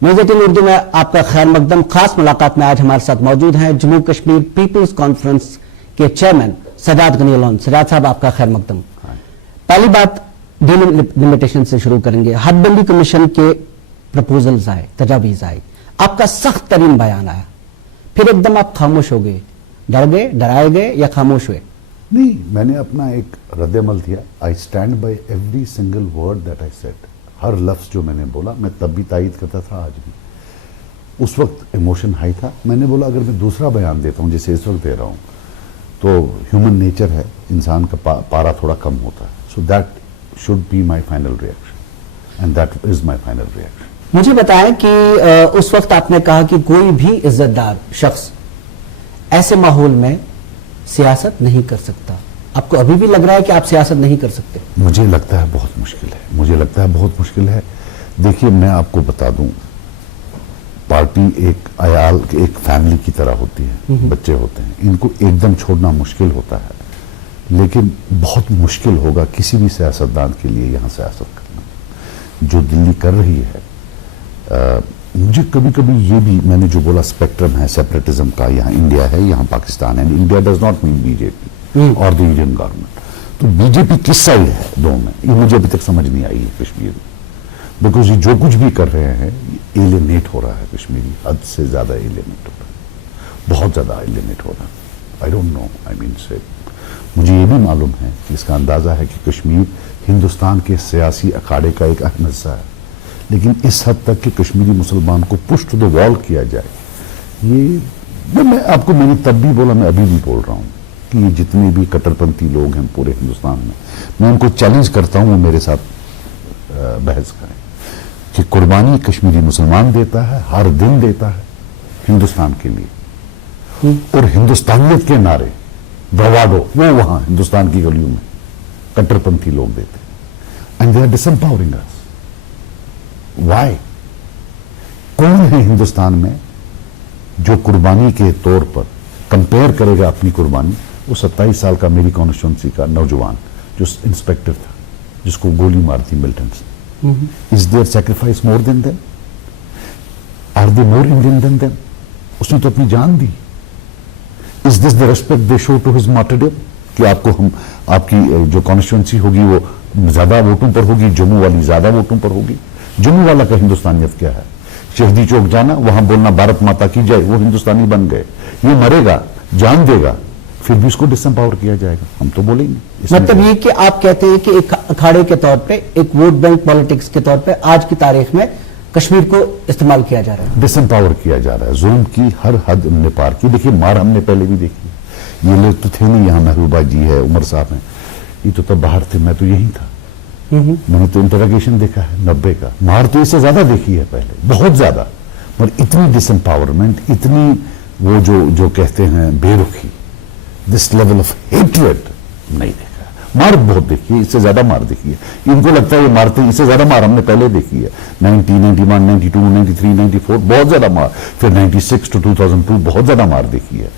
News 18 Urdu में आपका खैर मकदम। खास मुलाकात में आज हमारे साथ मौजूद हैं जम्मू कश्मीर पीपल्स कॉन्फ्रेंस के चेयरमैन सजाद गनी लोन। सजाद साहब, आपका खैर मकदम। पहली बात डिलिमिटेशन से शुरू करेंगे। हदबंदी कमीशन के प्रपोजल्स आए, तजावीज आई, आपका सख्त तरीन बयान आया, फिर एकदम आप खामोश हो गए। डर गए, डराए गए या खामोश हुए? नहीं, मैंने अपना एक रद्द-ए-अमल दिया। I stand by every single word that I said. हर लफ्ज जो मैंने बोला, मैं तब भी तायद करता था, आज भी। उस वक्त इमोशन हाई था। मैंने बोला अगर मैं दूसरा बयान देता हूं जैसे इस वक्त दे रहा हूं, तो ह्यूमन नेचर है, इंसान का पारा थोड़ा कम होता है। So that should be my final reaction and that is my final reaction. मुझे बताएं कि उस वक्त आपने कहा कि कोई भी इज्जतदार शख्स ऐसे माहौल में सियासत नहीं कर सकता। आपको अभी भी लग रहा है कि आप सियासत नहीं कर सकते? मुझे लगता है बहुत मुश्किल है, मुझे लगता है बहुत मुश्किल है। देखिए, मैं आपको बता दूं, पार्टी एक अयाल, एक फैमिली की तरह होती है, बच्चे होते हैं, इनको एकदम छोड़ना मुश्किल होता है, लेकिन बहुत मुश्किल होगा किसी भी सियासतदान के लिए यहां सियासत करना जो दिल्ली कर रही है। मुझे कभी कभी ये भी, मैंने जो बोला स्पेक्ट्रम है सेपरेटिज्म का, यहाँ इंडिया है, यहाँ पाकिस्तान है। India does not mean BJP और द इंडियन गवर्नमेंट। तो बीजेपी किस साइड है दो में, ये मुझे अभी तक समझ नहीं आई है कश्मीर में। बिकॉज ये जो कुछ भी कर रहे हैं, एलिनेट हो रहा है कश्मीरी, हद से ज्यादा एलिनेट हो रहा है, बहुत ज्यादा एलिनेट हो रहा है। I don't know, I mean से मुझे ये भी मालूम है कि इसका अंदाजा है कि कश्मीर हिंदुस्तान के सियासी अखाड़े का एक अहम हिस्सा है, लेकिन इस हद तक कि कश्मीरी मुसलमान को पुश टू द वॉल किया जाए, ये मैं आपको, मैंने तब भी बोला, मैं अभी भी बोल रहा हूं कि ये जितने भी कट्टरपंथी लोग हैं पूरे हिंदुस्तान में, मैं उनको चैलेंज करता हूं वो मेरे साथ बहस करें कि कुर्बानी कश्मीरी मुसलमान देता है, हर दिन देता है हिंदुस्तान के लिए, और हिंदुस्तानियत के नारे ब्रवाडो वो वहां हिंदुस्तान की गलियों में कट्टरपंथी लोग देते हैं। And they are disempowering us. Why? कौन है हिंदुस्तान में जो कुर्बानी के तौर पर कंपेयर करेगा अपनी कुर्बानी? वो 27 साल का मेरी कॉन्स्टिट्यूंसी का नौजवान जो इंस्पेक्टर था, जिसको गोली मार दी मिलिटेंट से। Is there sacrifice more than them? Are they more Indian than them? उसने तो अपनी जान दी। Is this the respect they show to his martyrdom कि आपको हम, आपकी जो कॉन्स्टिट्यूंसी होगी वो ज्यादा वोटों पर होगी, जम्मू वाली ज्यादा वोटों पर होगी? जम्मू वाला का हिंदुस्तानियत क्या है? शहीदी चौक जाना, वहां बोलना भारत माता की जय, वो हिंदुस्तानी बन गए। ये मरेगा, जान देगा, फिर भी उसको डिसएम्पावर किया जाएगा, हम तो बोलेंगे। मतलब ये कि आप कहते हैं कि एक अखाड़े के तौर पे, एक वोट बैंक पॉलिटिक्स के तौर पे आज की तारीख में कश्मीर को इस्तेमाल किया जा रहा है, डिसएम्पावर किया जा रहा है। जुल्म की हर हद हमने पार की। देखिए, मार हमने पहले भी देखी। ये लोग तो थे नहीं, यहाँ महबूबा जी है, उमर साहब हैं, ये तो तब बाहर थे, मैं तो यही था। मैंने तो इंटरोगेशन देखा है 90 का। मार तो इससे ज्यादा देखी है पहले, बहुत ज्यादा, पर इतनी डिसएम्पावरमेंट, इतनी वो जो कहते हैं बेरुखी, दिस लेवल ऑफ हेट्रेड नहीं देखा। मार बहुत देखी है, इससे ज्यादा मार देखी है। इनको लगता है ये मारते, इससे ज्यादा मार हमने पहले देखी है। 90, 91, 92, 93, 94 बहुत ज्यादा मार, फिर 96 to 2002 बहुत ज्यादा मार देखी है,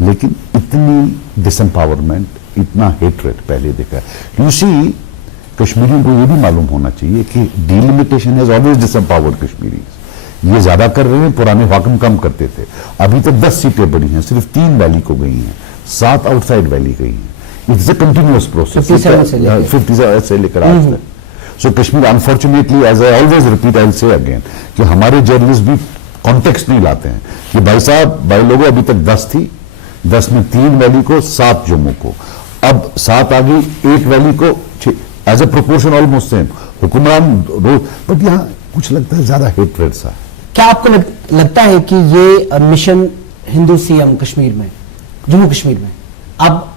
लेकिन इतनी डिसएम्पावरमेंट, इतना हेट्रेड पहले देखा है। यू सी, कश्मीरियों को यह भी मालूम होना चाहिए कि डिलिमिटेशन हैज ऑलवेज डिसएम्पावर्ड कश्मीरीज। ये ज्यादा कर रहे हैं, पुराने हाकिम कम करते थे। अभी तक 10 सीटें बढ़ी हैं, सिर्फ 3 वैली को गई हैं, 7 आउटसाइड वैली गई हैं। इट्स अ कंटिन्यूअस प्रोसेस 50 से लेकर आज तक। So Kashmir, unfortunately, as I always repeat, I will say again, कि हमारे जर्नलिस्ट भी कॉन्टेक्स्ट नहीं लाते हैं कि भाई साहब, भाई लोगों, अभी तक 10 थी, 10 में 3 वैली को, 7 जम्मू को, अब 7 आ गई, 1 वैली को, as a proportion almost same हुक्मरान रोज। बट यहाँ कुछ लगता है ज्यादा हेट्रेड सा। क्या आपको लगता है कि ये मिशन हिंदू सीएम कश्मीर में, जम्मू कश्मीर में, अब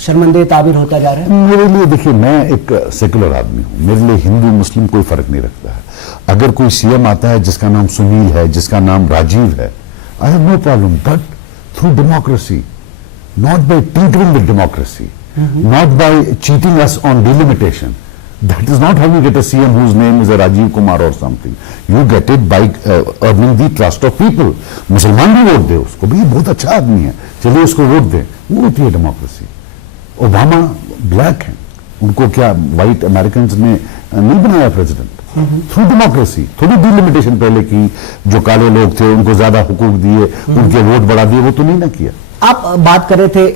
शर्मंदे ताबीर होता जा रहा है? मेरे लिए, देखिए, मैं एक सेकुलर आदमी हूं, मेरे लिए हिंदू मुस्लिम कोई फर्क नहीं रखता है। अगर कोई सीएम आता है जिसका नाम सुनील है, जिसका नाम राजीव है, I have no problem, but through democracy, not by tinkering with democracy, not by cheating us on delimitation. That is not how you get a CM whose name is a Rajiv Kumar or something. You get it by earning the trust of people. मुसलमान भी vote दे उसको, भी बहुत अच्छा आदमी है, चलिए उसको वोट दे, वो होती है डेमोक्रेसी। ओबामा ब्लैक हैं, उनको क्या व्हाइट अमेरिकन ने नहीं बनाया प्रेसिडेंट थ्रू डेमोक्रेसी, थोड़ी डिलिमिटेशन पहले की, जो काले लोग थे उनको ज्यादा हुकूक दिए, उनके वोट बढ़ा दिए, वो तो नहीं ना किया। आप बात कर रहे थे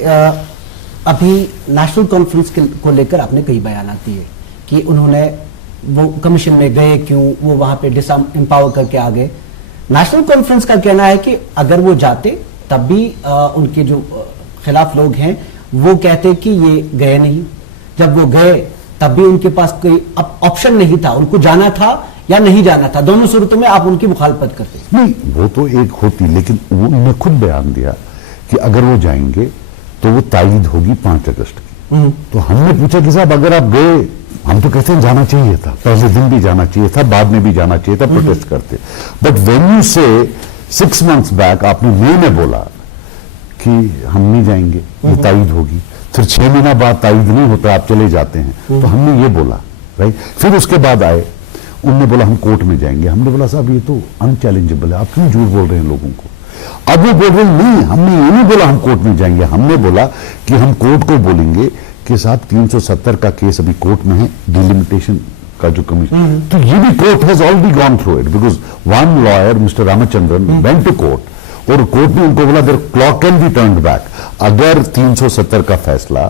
अभी नेशनल कॉन्फ्रेंस को लेकर आपने कई बयान दिए कि उन्होंने वो कमीशन में गए क्यों, वो वहां पे डिसएम्पावर करके आ गए। नेशनल कॉन्फ्रेंस का कहना है कि अगर वो जाते तब भी उनके जो खिलाफ लोग हैं वो कहते कि ये गए नहीं, जब वो गए तब भी उनके पास कोई ऑप्शन नहीं था, उनको जाना था या नहीं जाना था, दोनों सूरतों में आप उनकी मुखालफत करते। नहीं, वो तो एक होती, लेकिन उन्होंने खुद बयान दिया कि अगर वो जाएंगे तो वो तायद होगी 5 अगस्त की। तो हमने पूछा कि साहब अगर आप गए, हम तो कहते हैं जाना चाहिए था, पहले दिन भी जाना चाहिए था, बाद में भी जाना चाहिए था, प्रोटेस्ट करते। बट व्हेन यू से 6 मंथ्स बैक आपने मई में बोला कि हम नहीं जाएंगे, ये तायद होगी, फिर 6 महीना बाद तायद नहीं होता, आप चले जाते हैं, तो हमने ये बोला, राइट। फिर उसके बाद आए, उन्होंने बोला हम कोर्ट में जाएंगे। हमने बोला साहब ये तो अनचैलेंजेबल है, आप क्यों झूठ बोल रहे हैं लोगों को। अब वो बोल रहे हैं नहीं, हमने ये नहीं बोला हम कोर्ट में जाएंगे, हमने बोला कि हम कोर्ट को बोलेंगे कि साहब 370 का केस अभी कोर्ट में है, डिलिमिटेशन का जो कमीशन, तो ये भी court has already gone through it, because one lawyer mister Ramachandran went to court, और कोर्ट ने उनको बोला their clock can be turned back. अगर 370 का फैसला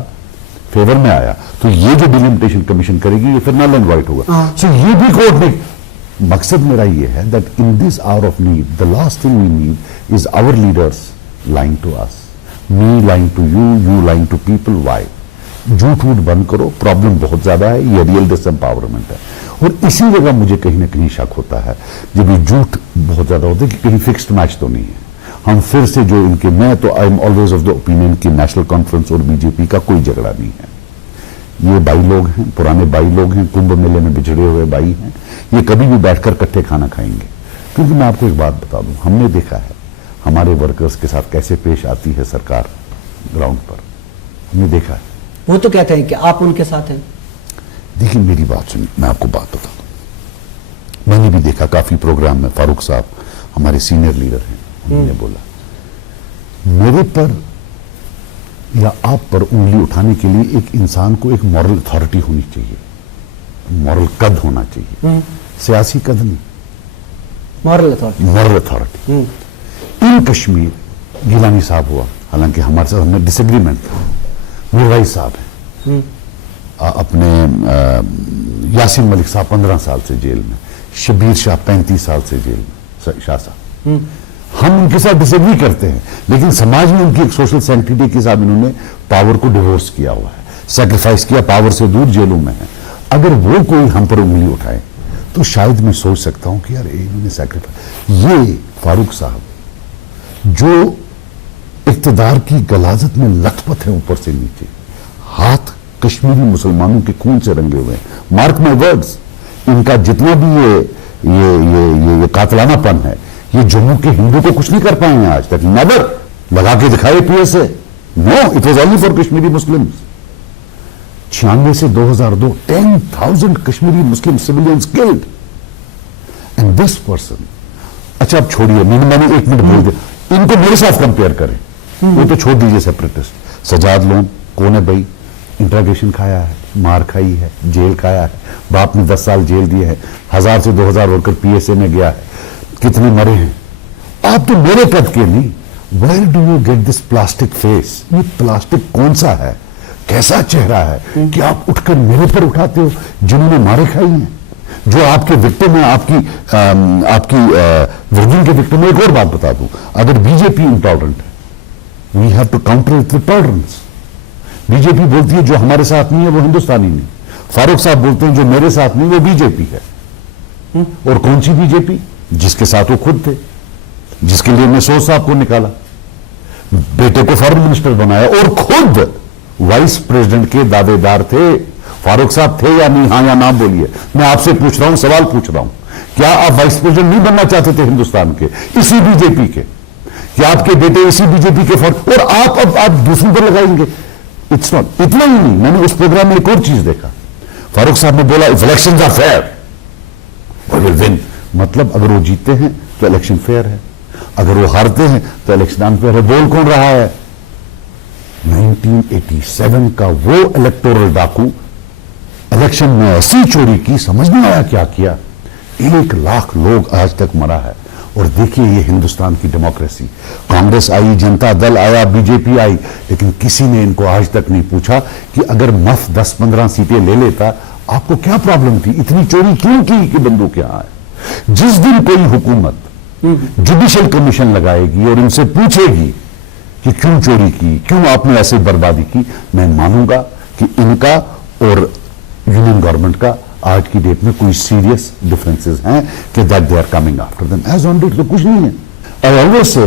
फेवर में आया तो ये जो डिलिमिटेशन कमीशन करेगी ये फिर नल एंड वाइट होगा। सो ये भी कोर्ट ने, मकसद मेरा ये है that in this hour of need the last thing we need is our leaders lying to us, me lying to you, you lying to people. Why? झूठ वूठ बंद करो, प्रॉब्लम बहुत ज्यादा है, ये रियल डिसएम्पावरमेंट है। और इसी जगह मुझे कहीं ना कहीं शक होता है जब ये झूठ बहुत ज्यादा होता है कि कहीं फिक्स्ड मैच तो नहीं है। हम फिर से जो इनके, मैं तो I am always of the opinion कि नेशनल कॉन्फ्रेंस और बीजेपी का कोई झगड़ा नहीं है। ये भाई लोग हैं, पुराने भाई लोग हैं, कुंभ मेले में बिछड़े हुए भाई हैं, ये कभी भी बैठकर इकट्ठे खाना खाएंगे। क्योंकि मैं आपको एक बात बता दूं, हमने देखा है हमारे वर्कर्स के साथ कैसे पेश आती है सरकार ग्राउंड पर, हमने देखा है। वो तो कहते हैं कि आप उनके साथ हैं। देखिए मेरी बात सुनिए, मैं आपको बात बता दूं, मैंने भी देखा काफी प्रोग्राम में, फारूक साहब हमारे सीनियर लीडर हैं, उन्होंने बोला मेरे पर या आप पर उंगली उठाने के लिए एक इंसान को एक मॉरल अथॉरिटी होनी चाहिए, मॉरल कद होना चाहिए, सियासी कद नहीं, moral authority. Moral authority. In Kashmir Gilani साहब हुआ, हालांकि हमारे साथ हमें डिसएग्रीमेंट था, मीरवाइज साहब हैं, अपने यासीन मलिक साहब 15 साल से जेल में, शबीर शाह 35 साल से जेल में, शाह साहब, हम उनके साथ डिसएग्री करते हैं, लेकिन समाज में उनकी एक सोशल सेंटिटी के साथ इन्होंने पावर को डिवोर्स किया हुआ है, सैक्रिफाइस किया, पावर से दूर जेलों में है। अगर वो कोई हम पर उंगली उठाए तो शायद मैं सोच सकता हूं कि यार इन्होंने सैक्रिफाइस, ये फारूक साहब जो इक्तदार की गलाजत में लथपथ है ऊपर से नीचे, हाथ कश्मीरी मुसलमानों के खून से रंगे हुए हैं, मार्क माय वर्ड्स, इनका जितना भी ये कातलानापन है, ये जम्मू के हिंदू को कुछ नहीं कर पाए हैं आज तक, नेवर लगा के दिखाए PSA, no it was only for Kashmiri Muslims. 96 से 2002 10,000 Kashmiri Muslim civilians killed and this person, अच्छा अब छोड़िए, मैंने 1 मिनट बोल दिया, इनको मेरे साथ कंपेयर करें, वो तो छोड़ दीजिए सेपरेटिस्ट, सजाद लोन कौन है भाई, इंट्रागेशन खाया है, मार खाई है, जेल खाया है, बाप ने 10 साल जेल दिए हैं, 1000 से 2000 वर्कर पीएसए में गया है, कितने मरे हैं। आप तो मेरे कद के नहीं, where do you get this plastic face, ये प्लास्टिक कौन सा है, कैसा चेहरा है कि आप उठकर मेरे पर उठाते हो जिन्होंने मारे खाई हैं, जो आपके विक्टिम है, आपकी वर्जिन के विक्टिम है। एक और बात बता दूं, अगर बीजेपी इंटॉलरेंट है, we have to counter it with tolerance. BJP बोलती है जो हमारे साथ नहीं है वो हिंदुस्तानी नहीं, फारूक साहब बोलते हैं जो मेरे साथ नहीं वो बीजेपी है। और कौन सी बीजेपी? जिसके साथ वो खुद थे, जिसके लिए मैं सोच साहब को निकाला, बेटे को फॉरेन मिनिस्टर बनाया, और खुद वाइस प्रेसिडेंट के दावेदार थे। फारूक साहब थे या नहीं? हाँ या ना बोलिए, मैं आपसे पूछ रहा हूं, सवाल पूछ रहा हूं, क्या आप वाइस प्रेसिडेंट नहीं बनना चाहते थे हिंदुस्तान के, इसी बीजेपी के? क्या आपके बेटे इसी बीजेपी के और आप दूसरों पर लगाएंगे? इट्स नॉट, इतना ही नहीं, मैंने उस प्रोग्राम में एक और चीज देखा, फारूक साहब ने बोला if elections are fair we will win, मतलब अगर वो जीतते हैं तो इलेक्शन फेयर है, अगर वो हारते हैं तो इलेक्शन अनफेयर है। बोल कौन रहा है? 1987 का वो इलेक्टोरल डाकू इलेक्शन में ऐसी चोरी की, समझ नहीं आया क्या किया। 1 लाख लोग आज तक मरा है। और देखिए ये हिंदुस्तान की डेमोक्रेसी, कांग्रेस आई, जनता दल आया, बीजेपी आई, लेकिन किसी ने इनको आज तक नहीं पूछा कि अगर मफ 10-15 सीटें ले लेता आपको क्या प्रॉब्लम थी, इतनी चोरी क्यों की कि बंदूक यहां है। जिस दिन कोई हुकूमत जुडिशियल कमीशन लगाएगी और इनसे पूछेगी कि क्यों चोरी की, क्यों आपने ऐसे बर्बादी की, मैं मानूंगा कि इनका और यूनियन गवर्नमेंट का आज की डेट में कोई सीरियस डिफरेंसेस हैं कि that they are coming after them. As on date तो कुछ नहीं है। और ऑलवेज से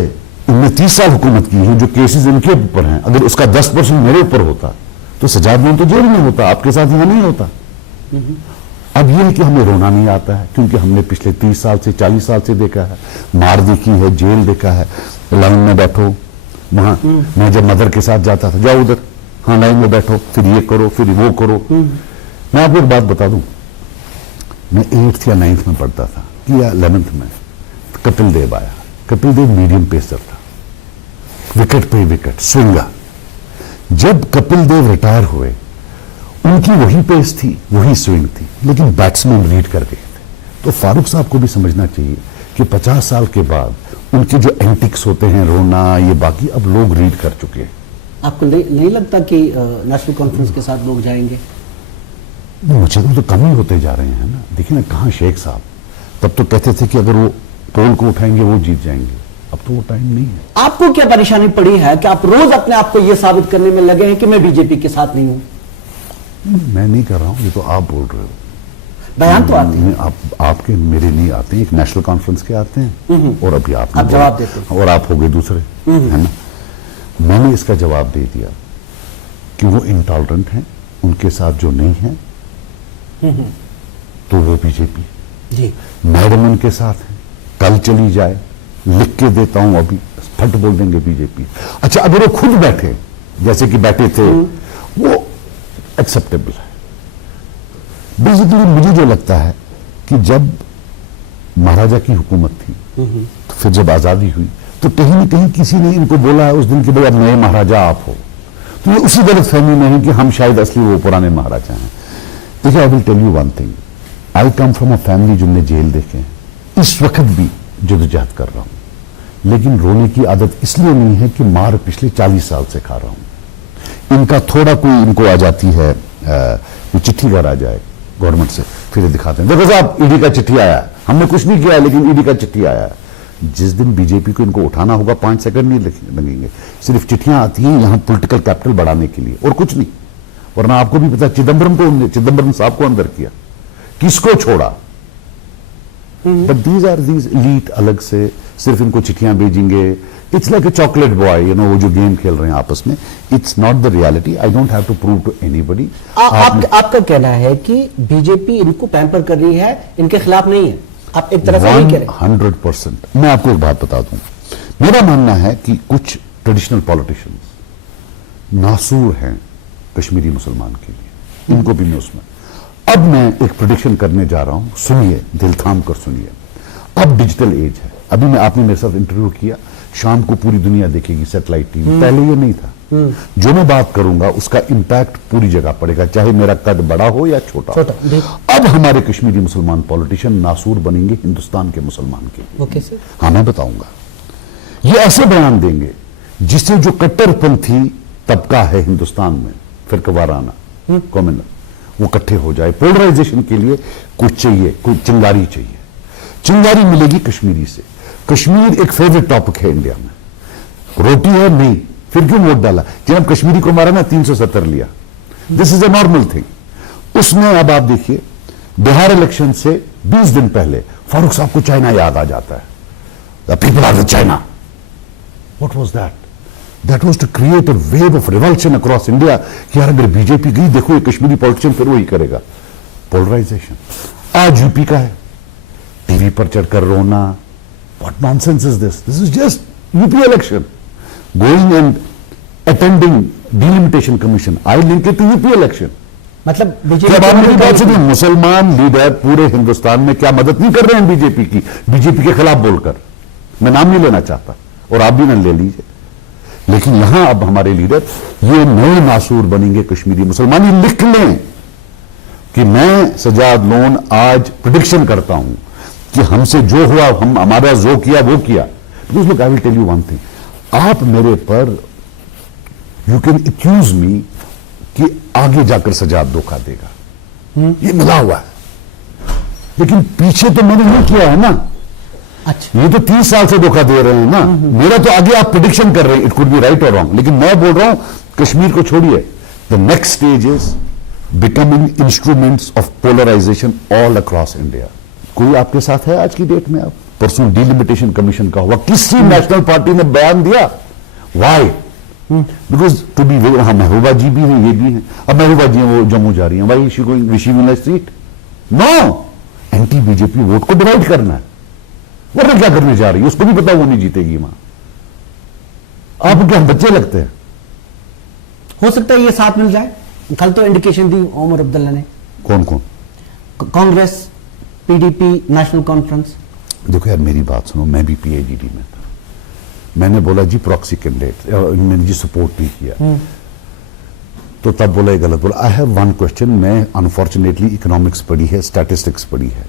इनने 30 साल हुकूमत की है, जो केसेस इनके ऊपर हैं, अगर उसका 10% मेरे ऊपर होता तो सजाद में तो जेल में होता, आपके साथ यहां नहीं होता। अब यह है कि हमें रोना नहीं आता है, क्योंकि हमने पिछले 30 साल से 40 साल से देखा है, मार देखी है, जेल देखा है। लाइन में बैठो, वहां मैं जब मदर के साथ जाता था, जाओ उधर, हाँ लाइन में बैठो, फिर ये करो, फिर वो करो। मैं आपको एक बात बता दूं, मैं 8th या 9th में पढ़ता था कि या 11th में कपिल देव आया। कपिल देव मीडियम पेसर था, विकेट पे विकेट, स्विंगर। जब कपिल देव रिटायर हुए, उनकी वही पेस थी, वही स्विंग थी, लेकिन बैट्समैन रीड कर गए थे। तो फारूक साहब को भी समझना चाहिए कि 50 साल के बाद उनके जो एंटिक्स होते हैं, रोना, ये बाकी, अब लोग रीड कर चुके हैं। आपको नहीं लगता कि नेशनल कॉन्फ्रेंस के साथ लोग जाएंगे? मुझे तो कम ही होते जा रहे हैं ना। देखिए ना, कहाँ शेख साहब तब तो कहते थे कि अगर वो पोल को उठाएंगे वो जीत जाएंगे, अब तो वो टाइम नहीं है। आपको क्या परेशानी पड़ी है कि आप रोज अपने आप को यह साबित करने में लगे हैं कि मैं बीजेपी के साथ नहीं हूं? मैं नहीं कर रहा हूं, ये तो आप बोल रहे हो। बयान तो आते हैं, आपके मेरे नहीं आते हैं, एक नेशनल कॉन्फ्रेंस के आते हैं, और अभी आप जवाब देते हैं, और आप हो गए दूसरे, है ना। मैंने इसका जवाब दे दिया कि वो इंटॉलरेंट हैं, उनके साथ जो नहीं है तो वो बीजेपी जी। मैडम उनके साथ है, कल चली जाए, लिख के देता हूं, अभी फट बोल देंगे बीजेपी। अच्छा, अगर वो खुद बैठे जैसे कि बैठे थे, वो एक्सेप्टेबल है। बेसिकली मुझे जो लगता है कि जब महाराजा की हुकूमत थी, तो फिर जब आजादी हुई, तो कहीं ना कहीं किसी ने इनको बोला है उस दिन कि भाई अब नए महाराजा आप हो, तो ये उसी गलतफहमी में है कि हम शायद असली वो पुराने महाराजा हैं। देखिए, I will tell you one thing, I come from a family जिनने जेल देखे हैं। इस वक्त भी जदोजहद कर रहा हूं, लेकिन रोने की आदत इसलिए नहीं है कि मार पिछले 40 साल से खा रहा हूं। इनका थोड़ा कोई इनको आ जाती है, कोई चिट्ठी घर आ जाए गवर्नमेंट से, फिर ये दिखाते हैं, देखो साहब ईडी का चिट्ठी आया है, हमने कुछ नहीं किया है लेकिन ईडी का चिट्ठी आया है। जिस दिन बीजेपी को इनको उठाना होगा 5 सेकंड नहीं लगेंगे, सिर्फ चिट्ठियां आती हैं यहां पॉलिटिकल कैपिटल बढ़ाने के लिए और कुछ नहीं। वरना आपको भी पता, चिदंबरम साहब को अंदर किया, किसको छोड़ा, बट दीज लीट अलग से सिर्फ इनको चिट्ठियां भेजेंगे। It's like a chocolate boy, you know, वो जो गेम खेल रहे हैं आपस में। It's not the reality, I don't have to prove to anybody. आपका कहना है कि बीजेपी इनको पैम्पर कर रही है, इनके खिलाफ नहीं है, आप एक तरह से नहीं कह रहे? 100%। मैं आपको एक बात बता दूं, मेरा मानना है कि कुछ ट्रेडिशनल पॉलिटिशियंस नासूर हैं कश्मीरी मुसलमान के लिए, इनको भी मैं उसमें। अब मैं एक प्रेडिक्शन करने जा रहा हूं, सुनिए, दिल थाम कर सुनिए। अब डिजिटल एज है, अभी मैं आपने मेरे साथ इंटरव्यू किया, शाम को पूरी दुनिया देखेगी सैटेलाइट टीवी, पहले ये नहीं था। जो मैं बात करूंगा उसका इंपैक्ट पूरी जगह पड़ेगा, चाहे मेरा कद बड़ा हो या छोटा। अब हमारे कश्मीरी मुसलमान पॉलिटिशियन नासूर बनेंगे हिंदुस्तान के मुसलमान के। वो कैसे? हाँ, मैं बताऊंगा। ये ऐसे बयान देंगे जिससे जो कट्टरपंथी तबका है हिंदुस्तान में, फिरकवाराना, कॉमनर, वो इकट्ठे हो जाए। पोलराइजेशन के लिए कुछ चाहिए, कोई चिंगारी चाहिए। चिंगारी मिलेगी कश्मीरी से। कश्मीर एक फेवरेट टॉपिक है इंडिया में, रोटी है नहीं, फिर क्यों वोट डाला? जब कश्मीरी को मारा ना 370 लिया, this is a normal thing. उसमें अब आप देखिए, बिहार इलेक्शन से 20 दिन पहले फारूक साहब को चाइना याद आ जाता है, the people are the China. What was that? That was to create a wave of revulsion across India कि यार अगर बीजेपी गई, देखो ये कश्मीरी पॉलिटिशियन फिर वही करेगा। पोलराइजेशन आज यूपी का है, टीवी पर चढ़कर रोना, what nonsense is this? This is just UP election. Going and attending delimitation commission, I link it to UP election. मतलब जब आपने की बात सुनी, मुसलमान लीडर पूरे हिंदुस्तान में क्या मदद नहीं कर रहे हैं बीजेपी की, बीजेपी के खिलाफ बोलकर। मैं नाम नहीं लेना चाहता और आप भी ना ले लीजिए, लेकिन यहां अब हमारे लीडर ये नए नासूर बनेंगे कश्मीरी मुसलमान, ये लिख लें। कि मैं सजाद लोन आज प्रिडिक्शन करता हूं कि हमसे जो हुआ, हम हमारा जो किया वो किया। Because look, I will tell you one thing, आप मेरे पर यू कैन एक्यूज मी कि आगे जाकर सजाद धोखा देगा, ये मिला हुआ है, लेकिन पीछे तो मैंने नहीं किया है ना। अच्छा, ये तो 30 साल से धोखा दे रहे हैं ना। मेरा तो आगे आप प्रिडिक्शन कर रहे हैं, इट कुड बी राइट और रॉन्ग, लेकिन मैं बोल रहा हूं कश्मीर को छोड़िए, the next stage is becoming instruments of polarisation all across India. कोई आपके साथ है आज की डेट में? आप परसों डिलिमिटेशन कमीशन का हुआ, किसी नेशनल पार्टी ने बयान दिया? वाई? बिकॉज टू बी, वहां महबूबा जी भी हैं, ये भी हैं। अब महबूबा जी हैं, वो जम्मू जा रही हैं, why she going, which she will seat? No, anti BJP vote को डिवाइड करना है। वरना क्या करने जा रही है? उसको भी पता वो नहीं जीतेगी वहां। आपको क्या हम बच्चे लगते हैं? हो सकता है ये साथ मिल जाए। कल तो इंडिकेशन दी ओमर अब्दुल्ला ने। कौन कौन? Congress, PDP, national conference. देखो यार, मेरी बात सुनो, मैं भी पीएजीडी में था, मैंने बोला जी प्रॉक्सी कैंडिडेट, मैंने जी सपोर्ट भी किया, तो तब बोला ये गलत बोला। आई हैव वन क्वेश्चन, मैं अनफॉर्चुनेटली इकोनॉमिक्स पढ़ी है, स्टैटिस्टिक्स पढ़ी है।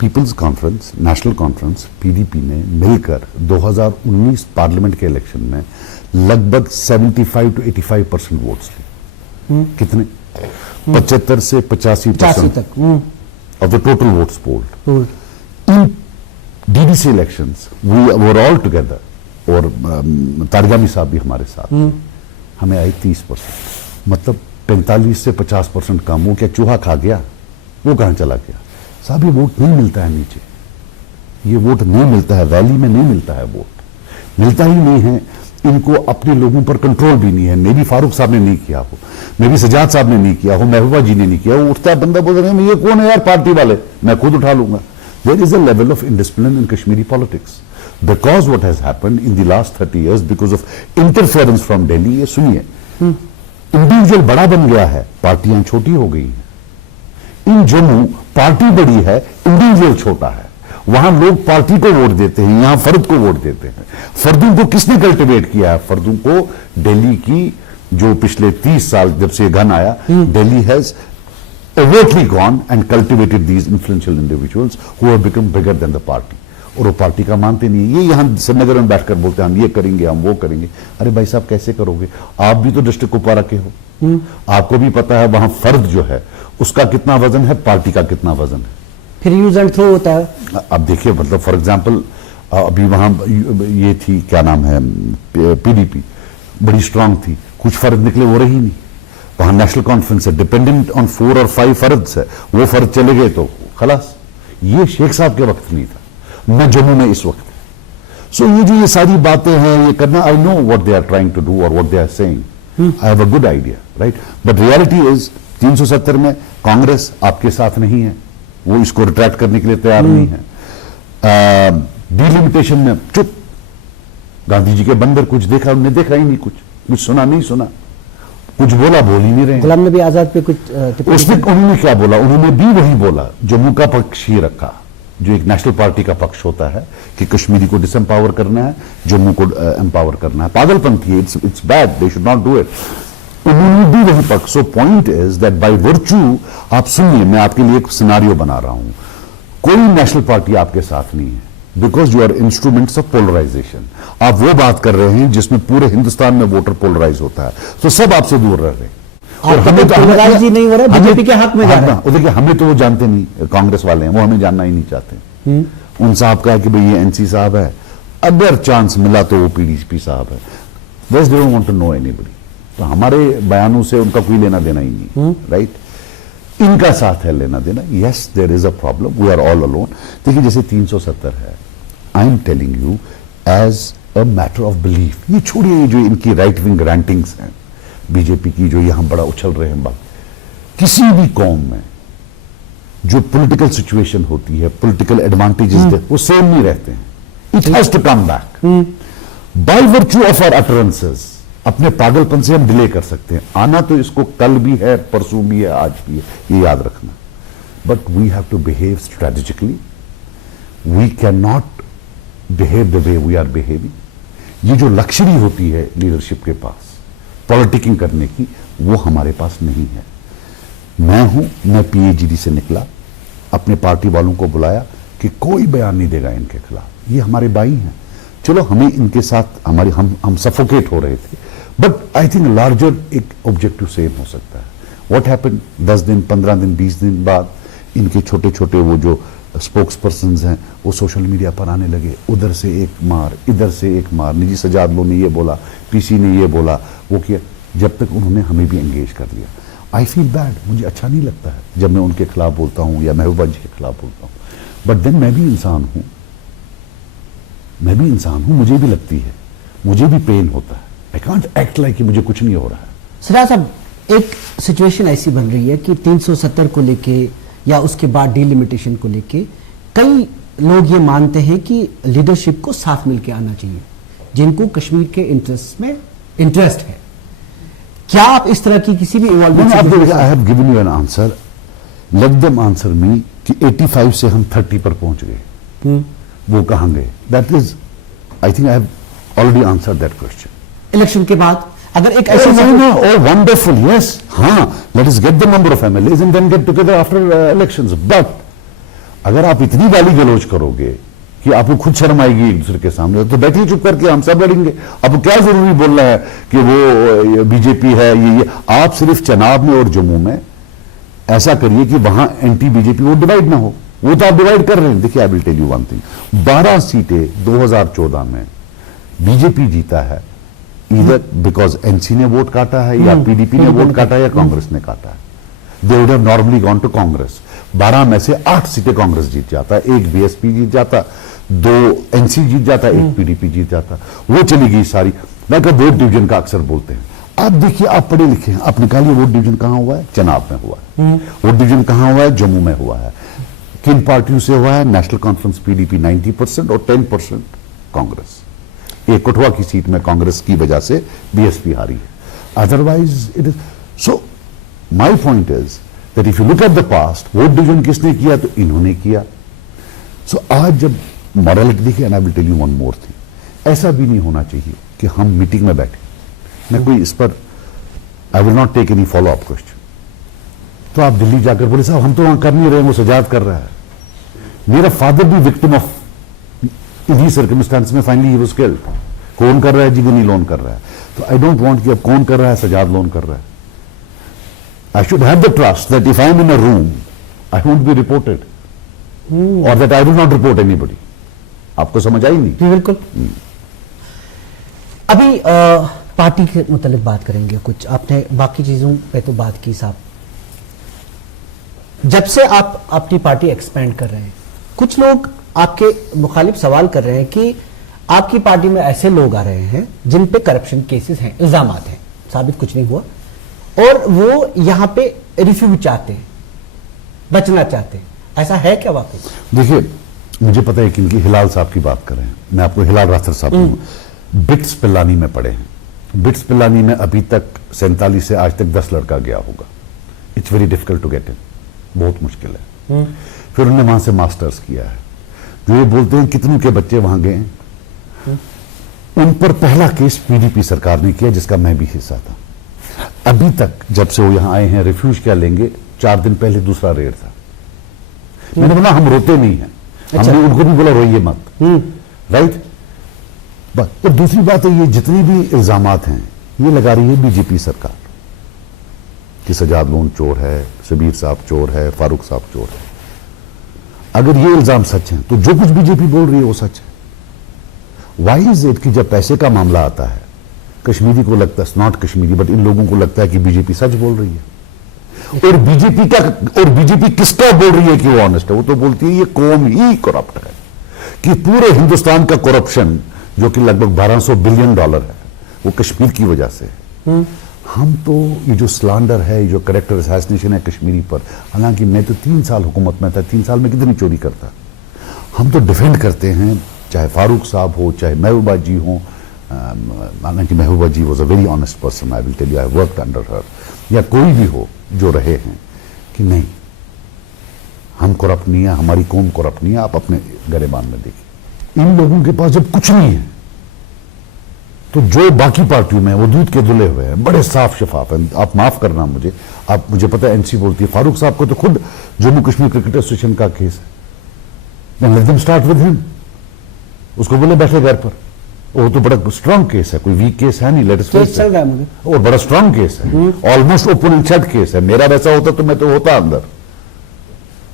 People's Conference, National Conference, PDP ने मिलकर 2019 पार्लियामेंट के इलेक्शन में लगभग 75 to 85% वोट्स लिए। कितने? 75 से 85% तक of the total votes polled in DDC elections. We were all together, और तारगामी साहब भी हमारे साथ, हमें आई 30%, मतलब 45 से 50% कम। वो क्या चूहा खा गया? वो कहां चला गया? साहब ये वोट नहीं मिलता है नीचे, ये वोट नहीं मिलता है, वैली में नहीं मिलता है वोट, मिलता ही नहीं है। इनको अपने लोगों पर कंट्रोल भी नहीं है। मे भी फारूक साहब ने नहीं किया हो, मे भी सजाद साहब ने नहीं किया हो, महबूबा जी ने नहीं किया हो। उठता है बंदा बोल रहे हैं ये कौन है यार पार्टी वाले, मैं खुद उठा लूंगा। There is a level of indiscipline in Kashmiri politics because what has happened in the last 30 years because of interference from Delhi. ये सुनिए, इंडिविजुअल बड़ा बन गया है, पार्टियां छोटी हो गई हैं। इन जम्मू पार्टी बड़ी है, इंडिविजुअल छोटा है। वहां लोग पार्टी को वोट देते हैं, यहां फर्द को वोट देते हैं। फर्दों को किसने कल्टिवेट किया है? फर्दों को दिल्ली की जो पिछले 30 साल जब से घन आया, Delhi has overtly gone and cultivated these influential individuals who have become bigger than the party। और वो पार्टी का मानते नहीं है। ये यहां श्रीनगर में बैठकर बोलते हैं हम ये करेंगे, हम वो करेंगे। अरे भाई साहब कैसे करोगे? आप भी तो डिस्ट्रिक्ट कुपवारा के हो, आपको भी पता है वहां फर्द जो है उसका कितना वजन है, पार्टी का कितना वजन है। फिर यूज एंड थ्रो होता है। अब देखिए, मतलब फॉर एग्जाम्पल अभी वहां ये थी, क्या नाम है, पीडीपी बड़ी स्ट्रांग थी, कुछ फर्द निकले, वो रही नहीं। वहां नेशनल कॉन्फ्रेंस है, डिपेंडेंट ऑन 4 और 5 फर्द है, वो फर्द चले गए तो खलास। ये शेख साहब के वक्त नहीं था, न जम्मू में इस वक्त। सो ये सारी बातें हैं, ये करना, I know what they are trying to do और what they are saying, I have a good idea, right. But reality is 370 में कांग्रेस आपके साथ नहीं है, वो इसको रिट्रैक्ट करने के लिए तैयार नहीं है। डिलिमिटेशन में चुप, गांधी जी के बंदर, कुछ देखा उन्होंने, देखा ही नहीं, कुछ सुना नहीं सुना, कुछ बोला, बोल ही नहीं रहे। गुलाम नबी आजाद पे कुछ उन्होंने क्या बोला? उन्होंने भी वही बोला, जम्मू का पक्ष ही रखा, जो एक नेशनल पार्टी का पक्ष होता है कि कश्मीरी को डिसएम्पावर करना है, जम्मू को एम्पावर करना है। पागलपंथी है, it's bad, they should not do it. उन्होंने भी वही पक्ष। So point is that by virtue, आप सुनिए, मैं आपके लिए एक सिनारियो बना रहा हूं, कोई नेशनल पार्टी आपके साथ नहीं है, because you are instruments of polarisation. आप वो बात कर रहे हैं जिसमें पूरे हिंदुस्तान में वोटर पोलराइज होता है, तो सब आपसे दूर रह रहे हैं। और हमें तो पोलराइज ही नहीं हो रहा, बीजेपी के हक में जा रहा है। देखिए, हमें तो वो जानते नहीं, कांग्रेस वाले हैं, वो हमें जानना ही नहीं चाहते। उन साहब का है कि भाई ये एनसी साहब है, अगर चांस मिला तो वो पीडीपी साहब है, बस they don't want to know anybody. तो हमारे बयानों से उनका कोई लेना देना ही नहीं, राइट। इनका साथ है लेना देना। Yes, there is a problem, we are all alone. देखिए, जैसे 370 है, I am telling you as a matter of belief. ये छोड़िए, ये जो इनकी राइट विंग रैंटिंग्स हैं बीजेपी की, जो यहां बड़ा उछल रहे हैं बात, किसी भी कौम में जो पॉलिटिकल सिचुएशन होती है, पॉलिटिकल एडवांटेजेस वो सेम नहीं रहते हैं। It has to come back by virtue of our utterances. अपने पागलपन से हम डिले कर सकते हैं, आना तो इसको कल भी है, परसों भी है, आज भी है, ये याद रखना। But we have to behave strategically, we cannot behave the way we are behaving. ये जो लक्ष्मी होती है लीडरशिप के पास पॉलिटिकिंग करने की, वो हमारे पास नहीं है। मैं हूं, मैं पीएजीडी से निकला, अपने पार्टी वालों को बुलाया कि कोई बयान नहीं देगा इनके खिलाफ, ये हमारे भाई हैं। चलो हमें इनके साथ हमारी हम सफोकेट हो रहे थे, बट आई थिंक लार्जर एक ऑब्जेक्टिव सेम हो सकता है। व्हाट हैपेंड 10 दिन 15 दिन 20 दिन बाद इनके छोटे छोटे वो जो स्पोक्स पर्सन हैं वो सोशल मीडिया पर आने लगे, उधर से एक मार इधर से एक मार, निजी सजाद लो ने ये बोला, पीसी ने ये बोला, वो किया, जब तक उन्होंने हमें भी एंगेज कर लिया। आई फील बैड, मुझे अच्छा नहीं लगता है जब मैं उनके खिलाफ बोलता हूं या महबूबा जी के खिलाफ बोलता हूं, बट देन मैं भी इंसान हूं, मुझे भी लगती है, मुझे भी पेन होता है। आई कांट एक्ट लाइक कि मुझे कुछ नहीं हो रहा है। सिराज साहब, एक सिचुएशन ऐसी बन रही है कि 370 को लेके या उसके बाद डिलिमिटेशन को लेके कई लोग ये मानते हैं कि लीडरशिप को साथ मिलकर आना चाहिए, जिनको कश्मीर के इंटरेस्ट में इंटरेस्ट है। क्या आप इस तरह की किसी भी involvement, I have given you an answer, let them answer me कि 85 से हम 30 पर पहुंच गए, वो कहां गए? That is, I think I have already answered that question. Election के बाद अगर एक ऐसे वंडरफुल, यस, हाँ, let us get the number of MLAs and then get together after elections. But अगर आप इतनी गाली गलौज करोगे कि आपको खुद शर्म आएगी एक दूसरे के सामने, तो बैठिए चुप करके, हम सब लड़ेंगे। अब क्या जरूरी बोलना है कि वो बीजेपी है ये आप सिर्फ चनाब में और जम्मू में ऐसा करिए कि वहां एंटी बीजेपी वो डिवाइड ना हो, वो तो आप डिवाइड कर रहे हैं। देखिए, I will tell you one thing, 12 सीटें 2014 में बीजेपी जीता है, इधर बिकॉज एनसी ने वोट काटा है या पीडीपी ने वोट काटा है या कांग्रेस ने काटा है। They would have normally gone to Congress. 12 में से 8 सीटें कांग्रेस जीत जाता, 1 बीएसपी जीत जाता, 2 एनसी जीत जाता, 1 पीडीपी जीत जाता, वो चली गई सारी। मैं वोट डिवीजन का अक्सर बोलते हैं। आप देखिए, आप पढ़े लिखे हैं, आप निकालिए वोट डिवीजन कहां हुआ है? चनाब में हुआ है। वोट डिवीजन कहां हुआ है? जम्मू में हुआ है। किन पार्टियों से हुआ है? नेशनल कॉन्फ्रेंस पीडीपी 90% और 10% कांग्रेस। एक कठुआ की सीट में कांग्रेस की वजह से बीएसपी हारी है, otherwise it is so. My point is that if you look at the past, vote division किसने किया? तो इन्होंने किया। सो आज जब मॉरलिटी देखिए, and I will tell you one more thing, ऐसा भी नहीं होना चाहिए कि हम मीटिंग में बैठे, मैं कोई इस पर I will not take any follow up question, तो आप दिल्ली जाकर बोले साहब हम तो वहां कर नहीं रहे, वो सजाद कर रहा है। मेरा फादर भी विक्टिम ऑफ इन्हीं सर्कमस्टांस में फाइनली ही वाज किल्ड। कौन कर रहा है? जीवनी लोन कर रहा है। तो आई डोंट वांट कि अब कौन कर रहा है? सजाद लोन कर रहा है। I should have the trust that if I am in a room I won't be reported और that I will not report anybody. आपको समझ आई नहीं? जी बिल्कुल। अभी पार्टी के मुतालिक बात करेंगे कुछ, आपने बाकी चीजों पे तो बात की साहब। जब से आप अपनी पार्टी एक्सपेंड कर रहे हैं, कुछ लोग आपके मुखालिफ सवाल कर रहे हैं कि आपकी पार्टी में ऐसे लोग आ रहे हैं जिन पे करप्शन केसेस हैं, इल्जामात हैं, साबित कुछ नहीं हुआ, और वो यहां पे रिफ्यूज चाहते हैं, बचना चाहते हैं। ऐसा है क्या वाकई? देखिए, मुझे पता है कि इनकी हिलाल साहब की बात कर रहे हैं, मैं आपको हिलाल राथर साहब बिट्स पिल्लानी में पढ़े हैं। बिट्स पिल्लानी में अभी तक 47 से आज तक 10 लड़का गया होगा। It's very difficult to get in, बहुत मुश्किल है। फिर उन्होंने वहां से मास्टर्स किया है। जो ये बोलते हैं कितनों के बच्चे वहां गए, उन पर पहला केस पीडीपी सरकार ने किया जिसका मैं भी हिस्सा था। अभी तक जब से वो यहां आए हैं, रिफ्यूज क्या लेंगे, 4 दिन पहले दूसरा रेड था। मैंने बोला हम रोते नहीं हैं, हमने उनको भी बोला रोइए मत, राइट। और दूसरी बात है, ये जितनी भी इल्जामात हैं ये लगा रही है बीजेपी सरकार कि सजाद लोन चोर है, शबीर साहब चोर है, फारूक साहब चोर है। अगर ये इल्जाम सच है तो जो कुछ बीजेपी बोल रही है वो सच है। वाई इज इट कि जब पैसे का मामला आता है, कश्मीरी को लगता है, नॉट कश्मीरी बट इन लोगों को लगता है कि बीजेपी सच बोल रही है। और बीजेपी किसका बोल रही है कि वो ऑनेस्ट है? वो तो बोलती है ये कौम ही करप्ट है, कि पूरे हिंदुस्तान का करप्शन जो कि लगभग 1200 बिलियन डॉलर है वो कश्मीर की वजह से है। हम तो ये जो स्लैंडर है, ये जो कैरेक्टर असैसिनेशन है कश्मीरी पर, हालांकि मैं तो 3 साल हुकूमत में था, 3 साल में कितनी चोरी करता, हम तो डिफेंड करते हैं, चाहे फारूक साहब हो, चाहे महबूबा जी हो। हालांकि Mehbooba ji was a very honest person, I will tell you, I worked under her, या कोई भी हो जो रहे हैं, कि नहीं हम करप्ट नहीं है, हमारी कौम करप्ट नहीं है। आप अपने गरेबान में देखिए, इन लोगों के पास जब कुछ नहीं है तो जो बाकी पार्टियों में वो दूध के धुले हुए हैं, बड़े साफ शफाफ हैं। आप माफ करना मुझे, आप मुझे पता है एनसी बोलती है, फारूक साहब को तो खुद जम्मू कश्मीर क्रिकेट एसोसिएशन का केस है, let them start with him, उसको बोले बैठे घर पर, वो तो बड़ा स्ट्रांग केस है, कोई वीक केस है नहीं, लेट अस फेस चल रहा है मुझे, और बड़ा स्ट्रांग केस है, almost open and shut case है। मेरा वैसा होता तो मैं तो होता अंदर।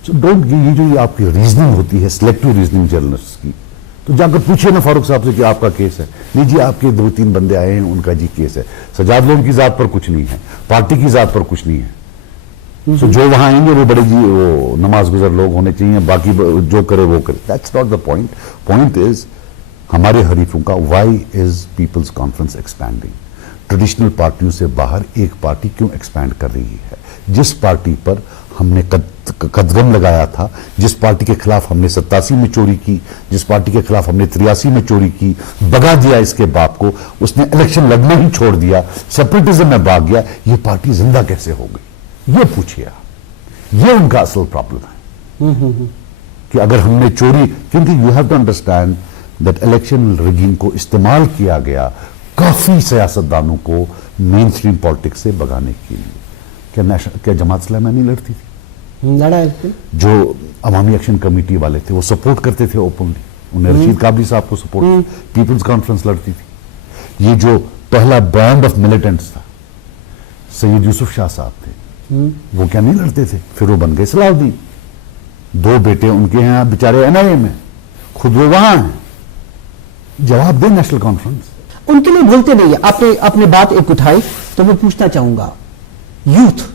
सो डोंट, ये जो आपकी रीजनिंग होती है, सिलेक्टिव रीजनिंग जर्नलिस्ट की, तो जाकर पूछिए ना फारूक साहब से कि आपका केस है, लीजिए आपके 2-3 बंदे आए हैं, उनका जी केस है। सजाद लोन की जात पर कुछ नहीं है, पार्टी की जात पर कुछ नहीं है। सो जो वहां आएंगे वो बड़े जी वो नमाज गुजर लोग होने चाहिए, बाकी जो करे वो करे, that's not the point. Point is हमारे हरीफों का why is People's Conference expanding. Traditional पार्टियों से बाहर एक पार्टी क्यों एक्सपैंड कर रही है? जिस पार्टी पर हमने कदगम लगाया था, जिस पार्टी के खिलाफ हमने 87 में चोरी की, जिस पार्टी के खिलाफ हमने 83 में चोरी की, भगा दिया इसके बाप को, उसने इलेक्शन लड़ना ही छोड़ दिया, सेपरेटिज्म में भाग गया, ये पार्टी जिंदा कैसे हो गई? ये पूछिए आप। ये उनका असल प्रॉब्लम है कि अगर हमने चोरी, क्योंकि you have to understand that election rigging को इस्तेमाल किया गया काफी सियासतदानों को मेन स्ट्रीम पॉलिटिक्स से भगाने के लिए। क्या जमात इस्लामी नहीं लड़ती थी? लड़ा है। जो अवामी एक्शन कमेटी वाले थे वो सपोर्ट करते थे ओपनली, उन्हें रशीद काबली साहब को सपोर्ट, पीपल्स कॉन्फ्रेंस लड़ती थी। ये जो पहला बैंड ऑफ मिलिटेंट्स था, सैयद यूसुफ शाह साहब थे, वो क्या नहीं लड़ते थे? फिर वो बन गए सलाहुद्दीन, 2 बेटे उनके हैं बेचारे एनआईए में, खुद वो वहां हैं। जवाब दे नेशनल कॉन्फ्रेंस। उनके लिए बोलते नहीं है। आपने अपनी बात एक उठाई तो मैं पूछना चाहूंगा, यूथ,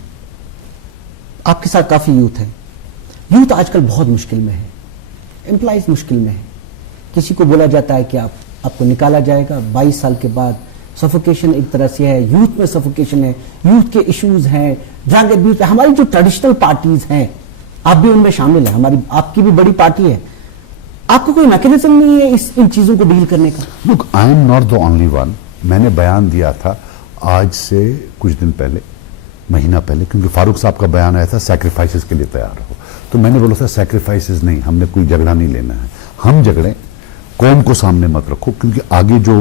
आपके साथ काफी यूथ है, यूथ आजकल बहुत मुश्किल में है, एम्प्लॉइज मुश्किल में है। किसी को बोला जाता है कि आपको निकाला जाएगा 22 साल के बाद। सफोकेशन एक तरह से है, यूथ में सफोकेशन है, यूथ के इश्यूज हैं, ड्रग अब्यूज। हमारी जो ट्रेडिशनल पार्टीज हैं, आप भी उनमें शामिल है, आपकी भी बड़ी पार्टी है, आपको कोई मैकेनिज्म नहीं है इन चीजों को डील करने का? Look, I am not the only one. मैंने बयान दिया था आज से कुछ दिन पहले, महीना पहले, क्योंकि फारूक साहब का बयान आया था सैक्रिफाइसेस के लिए तैयार हो, तो मैंने बोला था सैक्रिफाइसेस नहीं, हमने कोई झगड़ा नहीं लेना है, हम झगड़े कौम को सामने मत रखो, क्योंकि आगे जो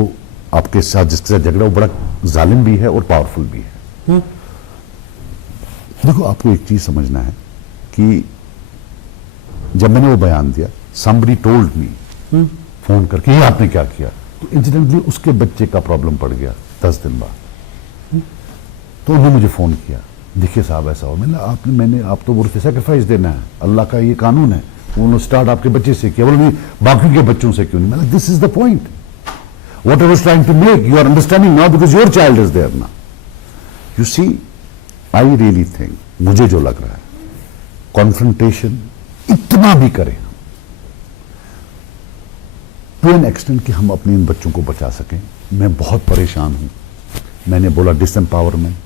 आपके साथ जिसके साथ झगड़ा वो बड़ा जालिम भी है और पावरफुल भी है। देखो, आपको एक चीज समझना है कि जब मैंने वो बयान दिया, somebody told me, फोन करके, ये आपने क्या किया? तो इंसिडेंटली उसके बच्चे का प्रॉब्लम पड़ गया 10 दिन बाद, तो उन्होंने मुझे फोन किया, देखिए साहब ऐसा हो। मैंने आप तो बोलते सैक्रिफाइस देना है, अल्लाह का ये कानून है, उन्होंने स्टार्ट आपके बच्चे से किया, बोले बाकी के बच्चों से क्यों नहीं? मैंने this is the point what I was trying to make, you are understanding now because your child is there now. You see, I really think, मुझे जो लग रहा है, कॉन्फ्रंटेशन इतना भी करें टू एन एक्सटेंट कि हम अपने इन बच्चों को बचा सकें, मैं बहुत परेशान हूं। मैंने बोला disempowerment,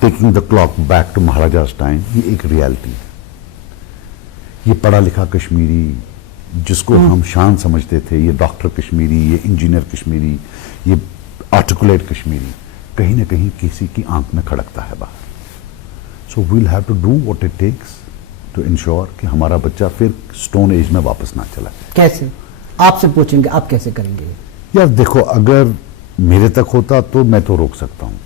taking the clock back to Maharaja's time, ये एक रियलिटी है। ये पढ़ा लिखा कश्मीरी जिसको हम शान समझते थे, ये डॉक्टर कश्मीरी, ये इंजीनियर कश्मीरी, ये आर्टिकुलेट कश्मीरी, कहीं ना कहीं किसी की आंख में खड़कता है बाहर। So we'll have to do what it takes to ensure कि हमारा बच्चा फिर स्टोन एज में वापस ना चला। कैसे? आपसे पूछेंगे, आप कैसे करेंगे? यार देखो, अगर मेरे तक होता तो मैं तो रोक सकता हूं,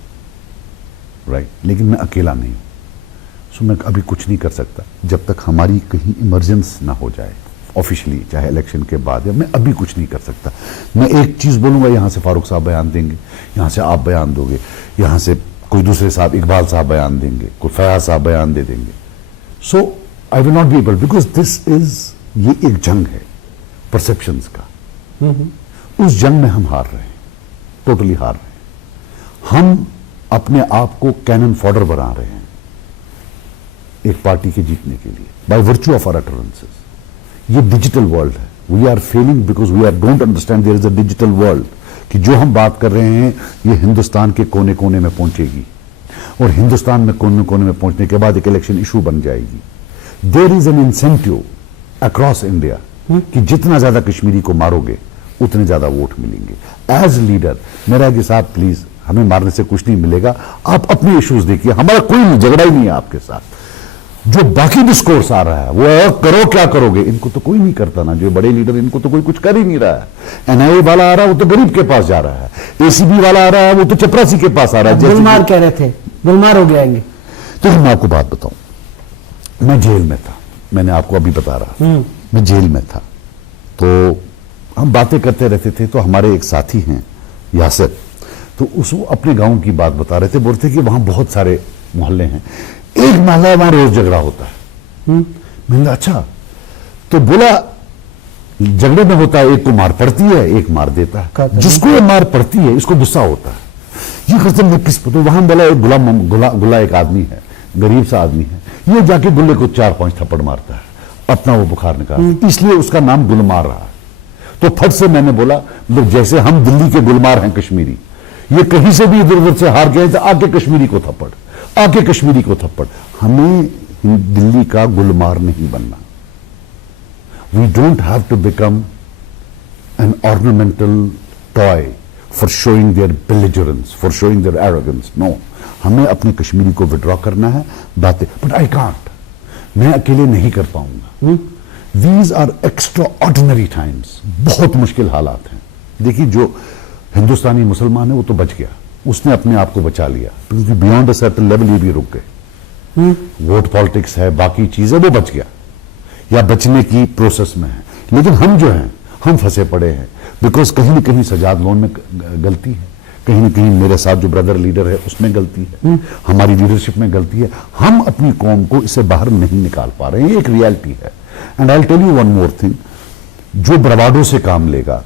राइट, लेकिन मैं अकेला नहीं हूं। सो मैं अभी कुछ नहीं कर सकता जब तक हमारी कहीं इमरजेंस ना हो जाए ऑफिशियली, चाहे इलेक्शन के बाद, या मैं अभी कुछ नहीं कर सकता। मैं एक चीज बोलूंगा, यहां से फारूक साहब बयान देंगे, यहां से आप बयान दोगे, यहां से कोई दूसरे साहब, इकबाल साहब बयान देंगे, कोई फयाज साहब बयान दे देंगे। So I will not be able, because this is, ये एक जंग है परसेप्शंस का। उस जंग में हम हार रहे हैं, टोटली हार रहे हैं। हम अपने आप को कैनन फॉडर बना रहे हैं एक पार्टी के जीतने के लिए, by virtue of our utterances. ये डिजिटल वर्ल्ड है, we are failing because we are don't understand there is a digital world, कि जो हम बात कर रहे हैं ये हिंदुस्तान के कोने कोने में पहुंचेगी, और हिंदुस्तान में कोने कोने में पहुंचने के बाद एक इलेक्शन इशू बन जाएगी। There is an incentive across India कि जितना ज्यादा कश्मीरी को मारोगे उतने ज्यादा वोट मिलेंगे। एज लीडर मेरा कि साहब प्लीज, हमें मारने से कुछ नहीं मिलेगा, आप अपने इश्यूज देखिए, हमारा कोई झगड़ा ही नहीं है आपके साथ। जो बाकी डिस्कोर्स आ रहा है वो करो क्या करोगे, इनको तो कोई नहीं करता ना, जो बड़े लीडर इनको तो कोई कुछ कर ही नहीं रहा है। एनआईए वाला आ रहा है वो तो गरीब के पास जा रहा है, एसीबी वाला आ रहा है वो तो चपरासी के पास आ रहा है। गुलमार कह रहे थे, गुलमार हो गया आएंगे। तो मैं आपको बात बताऊं, मैं जेल में था, मैंने आपको अभी बता रहा, मैं जेल में था, तो हम बातें करते रहते थे। तो हमारे एक साथी हैं यासिर, तो उसको अपने गांव की बात बता रहे थे, बोलते कि वहां बहुत सारे मोहल्ले हैं, एक मोहल्ला वहां रोज झगड़ा होता है। मैंने कहा अच्छा, तो बोला झगड़े में होता है, एक को मार पड़ती है, एक मार देता है, जिसको ये मार पड़ती है इसको गुस्सा होता है, ये करते मैं किस, तो वहां बोला एक गुला एक आदमी है, गरीब सा आदमी है, ये जाके गुल्ले को 4-5 थप्पड़ मारता है, अपना वो बुखार निकाल, इसलिए उसका नाम गुलमार रहा। तो फट से मैंने बोला, मतलब जैसे हम दिल्ली के गुलमार हैं कश्मीरी, ये कहीं से भी इधर उधर से हार गए तो आके कश्मीरी को थप्पड़, आके कश्मीरी को थप्पड़। हमें दिल्ली का गुलमार नहीं बनना। We don't have to become an ornamental toy for showing their belligerence, for showing their arrogance. No, हमें अपने कश्मीरी को विड्रॉ करना है, बातें, बट आई कांट, मैं अकेले नहीं कर पाऊंगा। These are extraordinary times, बहुत मुश्किल हालात हैं। देखिए जो हिंदुस्तानी मुसलमान है वो तो बच गया, उसने अपने आप को बचा लिया, क्योंकि बियॉन्ड अ सर्टेन लेवल ये भी रुक गए। वोट पॉलिटिक्स है, बाकी चीजें, वो बच गया या बचने की प्रोसेस में है। लेकिन हम जो हैं हम फंसे पड़े हैं, बिकॉज कहीं ना कहीं सजाद लोन में गलती है, कहीं ना कहीं मेरे साथ जो ब्रदर लीडर है उसमें गलती है, हमारी लीडरशिप में गलती है, हम अपनी कौम को इससे बाहर नहीं निकाल पा रहे हैं, ये एक रियलिटी है। And I will tell you one more thing, जो ब्रवाडो से काम लेगा,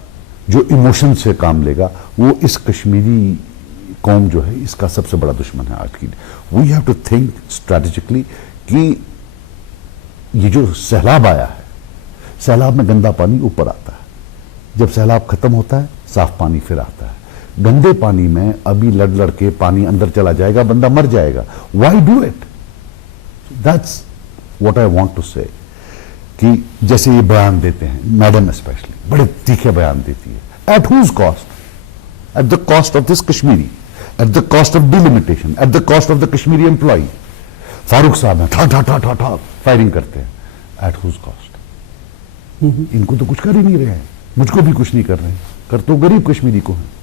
जो इमोशन से काम लेगा, वो इस कश्मीरी कौम जो है इसका सबसे बड़ा दुश्मन है आज की। We have to think strategically कि ये जो सैलाब आया है, सैलाब में गंदा पानी ऊपर आता है, जब सैलाब खत्म होता है साफ पानी फिर आता है। गंदे पानी में अभी लड़ लड़ के पानी अंदर चला जाएगा, बंदा मर जाएगा। Why do it? That's what I want to say, कि जैसे ये बयान देते हैं, मैडम स्पेशली बड़े तीखे बयान देती है, at whose cost? At the cost of this Kashmiri, at the cost of delimitation, at the cost of the Kashmiri employ. Farooq साहब हैं, ठा ठा ठा ठा ठा फायरिंग करते हैं, एट हुज कॉस्ट? इनको तो कुछ कर ही नहीं रहे हैं, मुझको भी कुछ नहीं कर रहे हैं, कर तो गरीब कश्मीरी को है।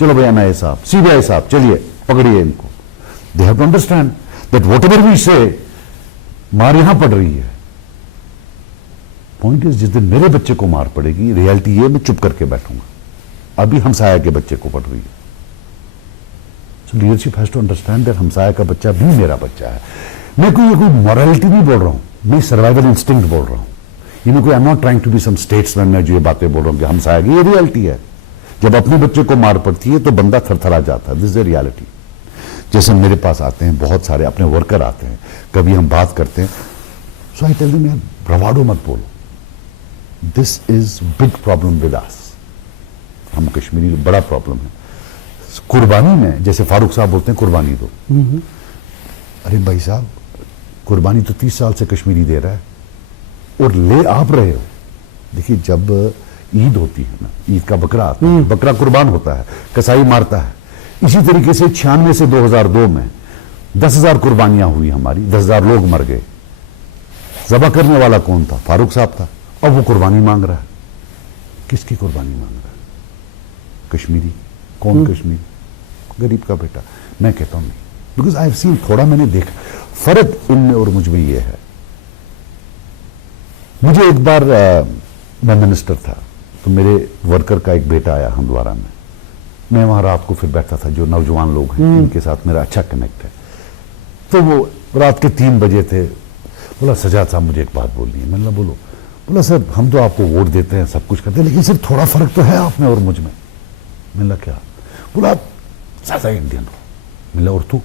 चलो भाई एनआईए साहब, सीबीआई साहब, चलिए पकड़िए इनको। They have to understand that whatever we say, मार यहां पड़ रही है। पॉइंट इज, जिस दिन मेरे बच्चे को मार पड़ेगी, रियलिटी ये मैं चुप करके बैठूंगा। अभी हमसाया के बच्चे को पड़ रही है। So leadership has to understand that हमसाया का बच्चा भी मेरा बच्चा है। मैं कोई मॉरलिटी नहीं बोल रहा हूं, मैं सर्वाइवल इंस्टिंक्ट बोल रहा हूं। ये मैं कोई, I am not trying to be some statesman में जो ये बातें बोल रहा हूं कि हमसाया की, ये रियलिटी है। जब अपने बच्चे को मार पड़ती है तो बंदा थरथरा जाता है, दिस इज ए रियलिटी। जैसे मेरे पास आते हैं बहुत सारे अपने वर्कर आते हैं, कभी हम बात करते हैं, सो आई टेल देम यार ब्रवाडो मत बोलो, this is big problem with us. हम कश्मीरी बड़ा प्रॉब्लम है। कुर्बानी में जैसे फारूक साहब बोलते हैं कुर्बानी दो, अरे भाई साहब कुर्बानी तो 30 साल से कश्मीरी दे रहा है और ले आप रहे हो। देखिए जब ईद होती है ना, ईद का बकरा आता है, बकरा कुर्बान होता है, कसाई मारता है। इसी तरीके से 96 से 2002 में 10,000 कुर्बानियां हुई हमारी, 10,000 लोग मर गए। जबा करने वाला कौन था? फारूक साहब था। अब वो कुर्बानी मांग रहा है। किसकी कुर्बानी मांग रहा है? कश्मीरी। कौन कश्मीरी? गरीब का बेटा। मैं कहता हूं नहीं, बिकॉज आई हैव सीन, थोड़ा मैंने देखा फर्क उनमें और मुझ में ये है। मुझे एक बार मैं मिनिस्टर था तो मेरे वर्कर का एक बेटा आया हंदवारा में, मैं वहां रात को फिर बैठा था, जो नौजवान लोग हैं इनके साथ मेरा अच्छा कनेक्ट है। तो वो रात के 3 बजे थे, बोला सजाद साहब मुझे एक बात बोलनी है। मैंने बोलो। बोला सर हम तो आपको वोट देते हैं, सब कुछ करते हैं, लेकिन सर थोड़ा फर्क तो है आप में और मुझ में। मैंने क्या? बोला आप ज्यादा इंडियन हो। मिला और तू?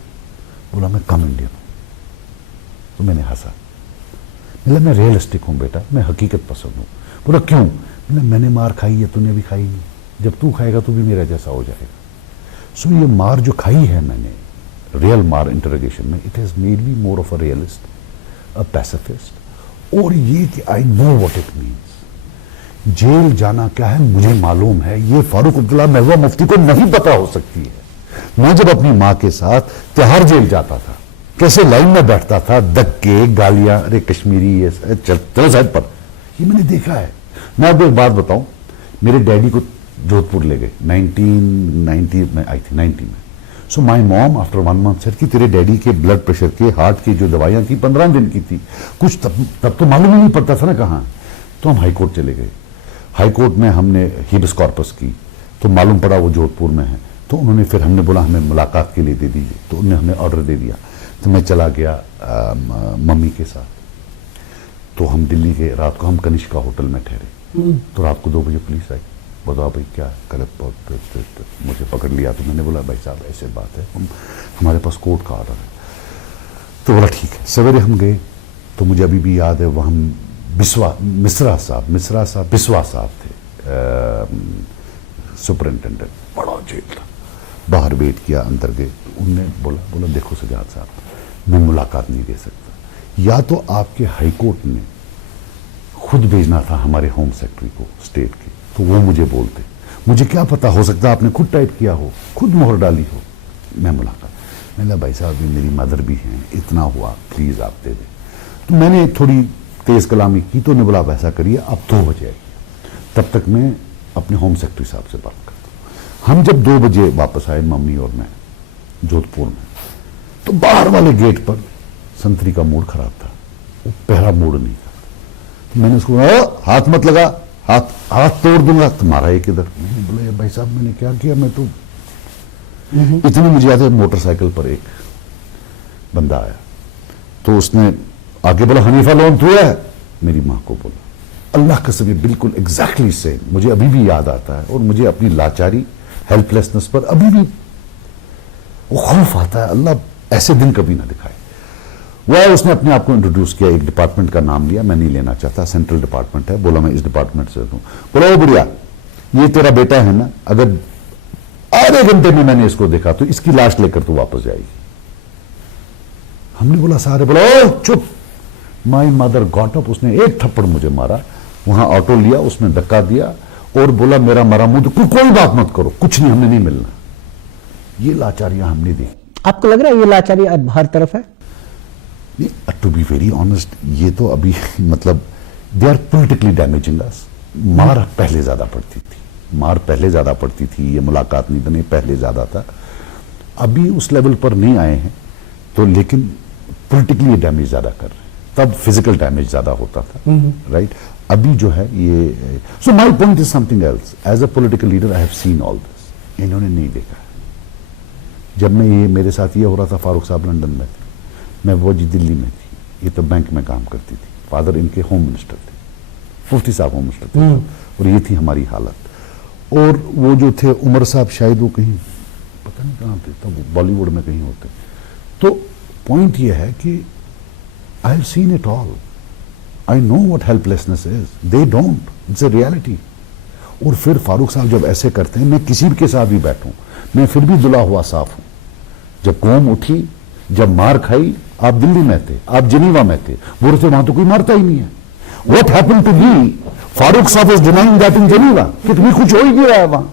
बोला मैं कम इंडियन हूं। तो मैंने हंसा। मिला मैं रियलिस्टिक हूं बेटा, मैं हकीकत पसंद हूं। बोला क्यों? मिला मैंने मार खाई है, तूने भी खाई नहीं, जब तू खाएगा तू भी मेरा जैसा हो जाएगा। सो ये मार जो खाई है मैंने, रियल मार इंटरोगेशन में, it has made me more of a realist, a pacifist. और ये कि I know what it means. Jail जाना क्या है मुझे मालूम है, ये फारूक अब्दुल्ला महबूबा मुफ्ती को नहीं पता हो सकती है। मैं जब अपनी मां के साथ तिहाड़ जेल जाता था, कैसे लाइन में बैठता था, धक्के, गालियां, अरे कश्मीरी ये चलो साइड पर, ये मैंने देखा है। मैं आपको एक बात बताऊं, मेरे डैडी को जोधपुर ले गए 1990 में, आई थी 90 में। So my mom after 1 month said कि तेरे डैडी के ब्लड प्रेशर के, हार्ट की जो दवाइयां थी 15 दिन की थी, कुछ तब तो मालूम ही नहीं पड़ता था ना कहाँ। तो हम हाईकोर्ट चले गए। हाईकोर्ट में हमने हिबिस कॉर्पस की, तो मालूम पड़ा वो जोधपुर में है। तो उन्होंने फिर, हमने बोला हमें मुलाकात के लिए दे दीजिए, तो उन्होंने हमें ऑर्डर दे दिया। तो मैं चला गया मम्मी के साथ। तो हम दिल्ली के, रात को हम कनिष्का होटल में ठहरे। तो रात को 2 बजे पुलिस आई, बताओ भाई क्या गलत बहुत मुझे पकड़ लिया। तो मैंने बोला भाई साहब ऐसे बात है, हमारे पास कोर्ट का ऑर्डर है। तो बोला ठीक है। सवेरे हम गए तो मुझे अभी भी याद है, वहाँ मिश्रा साहब बिस्वा साहब थे सुपरिंटेंडेंट, बड़ा जेल था। बाहर वेट किया, अंदर गए। उनने बोला देखो सजाद साहब, मैं मुलाकात नहीं दे सकता, या तो आपके हाईकोर्ट ने खुद भेजना था हमारे होम सेक्रेटरी को स्टेट के, तो वो मुझे बोलते, मुझे क्या पता, हो सकता है आपने खुद टाइप किया हो, खुद मोहर डाली हो। मैं मुलाकात, मैंने भाई साहब ये मेरी मदर भी हैं, इतना हुआ, प्लीज आप दे दें। तो मैंने थोड़ी तेज कलामी की, तो उन्होंने बोला आप ऐसा करिए, आप 2 बजे आइए, तब तक मैं अपने होम सेक्रेटरी साहब से बात करता हूँ। हम जब 2 बजे वापस आए, मम्मी और मैं, जोधपुर में, तो बाहर वाले गेट पर संतरी का मूड खराब था, वो पहला मूड नहीं था। तो मैंने उसको बोला हाथ मत लगा, हाथ तोड़ दूंगा तुम्हारा एक इधर। मैंने बोला यार भाई साहब मैंने क्या किया, मैं तो इतनी, मुझे याद है मोटरसाइकिल पर एक बंदा आया, तो उसने आगे बोला हनीफा लोन तू है, मेरी मां को बोला। अल्लाह कसम ये बिल्कुल एग्जैक्टली सेम मुझे अभी भी याद आता है, और मुझे अपनी लाचारी, हेल्पलेसनेस पर अभी भी वो खौफ आता है, अल्लाह ऐसे दिन कभी ना दिखाए। वह उसने अपने आप को इंट्रोड्यूस किया, एक डिपार्टमेंट का नाम लिया, मैं नहीं लेना चाहता, सेंट्रल डिपार्टमेंट है। बोला मैं इस डिपार्टमेंट से हूं। बोला ओ बुढ़िया, ये तेरा बेटा है ना, अगर आधे घंटे में मैंने इसको देखा तो इसकी लाश लेकर तू वापस जाएगी। हमने बोला सारे, बोला ओ चुप। माई मदर गॉट अप, उसने एक थप्पड़ मुझे मारा, वहां ऑटो लिया, उसमें धक्का दिया और बोला मेरा मरा मुंह, तो कोई बात मत करो, कुछ नहीं, हमने नहीं मिलना। ये लाचारियां हमने दी। आपको लग रहा है ये लाचारी अब हर तरफ है? टू बी वेरी ऑनेस्ट, ये तो अभी मतलब दे आर पोलिटिकली डैमेजिंग अस। मार पहले ज्यादा पड़ती थी, ये मुलाकात नहीं देने पहले ज्यादा था, अभी उस लेवल पर नहीं आए हैं, तो लेकिन पोलिटिकली डैमेज ज्यादा कर रहे हैं। तब फिजिकल डैमेज ज्यादा होता था, राइट? अभी जो है ये, so my point is something else. As a political leader I have seen all this, इन्होंने नहीं देखा। जब मैं ये, मेरे साथ ये हो रहा था, फारूक साहब लंदन में थे, मैं वो जी दिल्ली में थी, ये तो बैंक में काम करती थी, फादर इनके होम मिनिस्टर थे, मुफ्ती साहब होम मिनिस्टर थे, और ये थी हमारी हालत। और वो जो थे उमर साहब, शायद वो कहीं पता नहीं कहाँ थे, तब बॉलीवुड में कहीं होते। तो पॉइंट ये है कि आई have seen it all, I know what helplessness is, they don't, it's a reality. और फिर फारूक साहब जब ऐसे करते हैं, मैं किसी के साथ भी बैठूं, मैं फिर भी दुला हुआ साफ हूं। जब कौम उठी, जब मार खाई, आप दिल्ली में थे, आप जिनीवा में थे, बोल रहे थे वहां तो कोई मारता ही नहीं है। What happened to me, Farooq साहब is denying that in Geneva, कि तुम्हें कुछ हो ही नहीं रहा है वहां।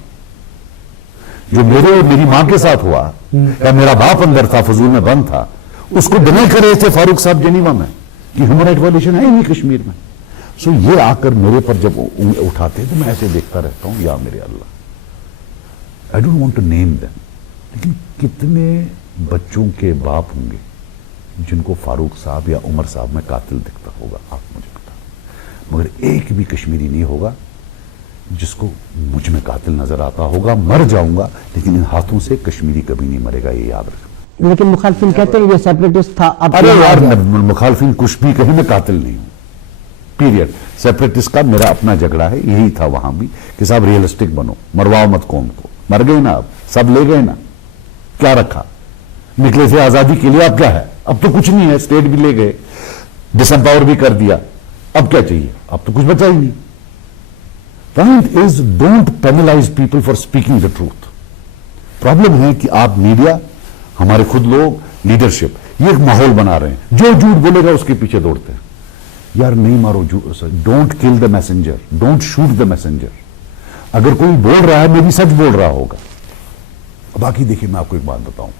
जो मेरे और मेरी मां के साथ हुआ, या मेरा बाप अंदर था, फजूल में बंद था, उसको डिनाई कर रहे थे फारूक साहब जिनीवा में कि ह्यूमन राइट वायलेशन है ही नहीं कश्मीर में। सो ये आकर मेरे पर जब उठाते तो मैं ऐसे देखता रहता हूं, या मेरे अल्लाह, I don't want to name them, लेकिन कितने बच्चों के बाप होंगे जिनको फारूक साहब या उमर साहब में कातिल दिखता होगा, आप मुझे बता। मगर एक भी कश्मीरी नहीं होगा जिसको मुझ में कातिल नजर आता होगा। मर जाऊंगा लेकिन इन हाथों से कश्मीरी कभी नहीं मरेगा, ये याद रखना। लेकिन मुखालफिन कहते हैं ये सेपरेटिस्ट था। अब अरे यार, मुखालफिन कुछ भी कहीं, मैं कातिल नहीं हूं, पीरियड। सेपरेटिस्ट का मेरा अपना झगड़ा है, यही था वहां भी कि साहब रियलिस्टिक बनो, मरवाओ मत कौम को। मर गए ना, अब सब ले गए ना, क्या रखा? निकले थे आजादी के लिए, अब क्या है? अब तो कुछ नहीं है, स्टेट भी ले गए, डिसएम्पावर भी कर दिया, अब क्या चाहिए? अब तो कुछ बचा ही नहीं। Point is, don't penalise people for speaking the truth. Problem है कि आप मीडिया, हमारे खुद लोग, लीडरशिप, ये एक माहौल बना रहे हैं, जो झूठ बोलेगा उसके पीछे दौड़ते हैं। यार नहीं मारो, don't kill the messenger, don't shoot the messenger. अगर कोई बोल रहा है, मेरी सच बोल रहा होगा। बाकी देखिए, मैं आपको एक बात बताऊं,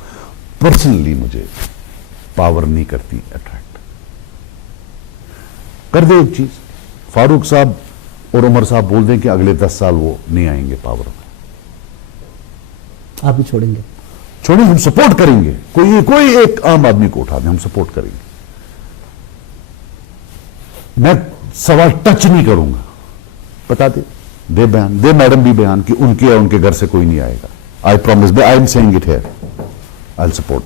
पर्सनली मुझे पावर नहीं करती अट्रैक्ट। कर दे एक चीज, फारूक साहब और उमर साहब बोल दें कि अगले 10 साल वो नहीं आएंगे पावर में, आप भी छोड़ेंगे? छोड़े, हम सपोर्ट करेंगे। कोई एक आम आदमी को उठा दें, हम सपोर्ट करेंगे। मैं सवाल टच नहीं करूंगा। बता दे बयान, दे मैडम भी बयान कि उनके या उनके घर से कोई नहीं आएगा। I promise, I am saying it here, I will support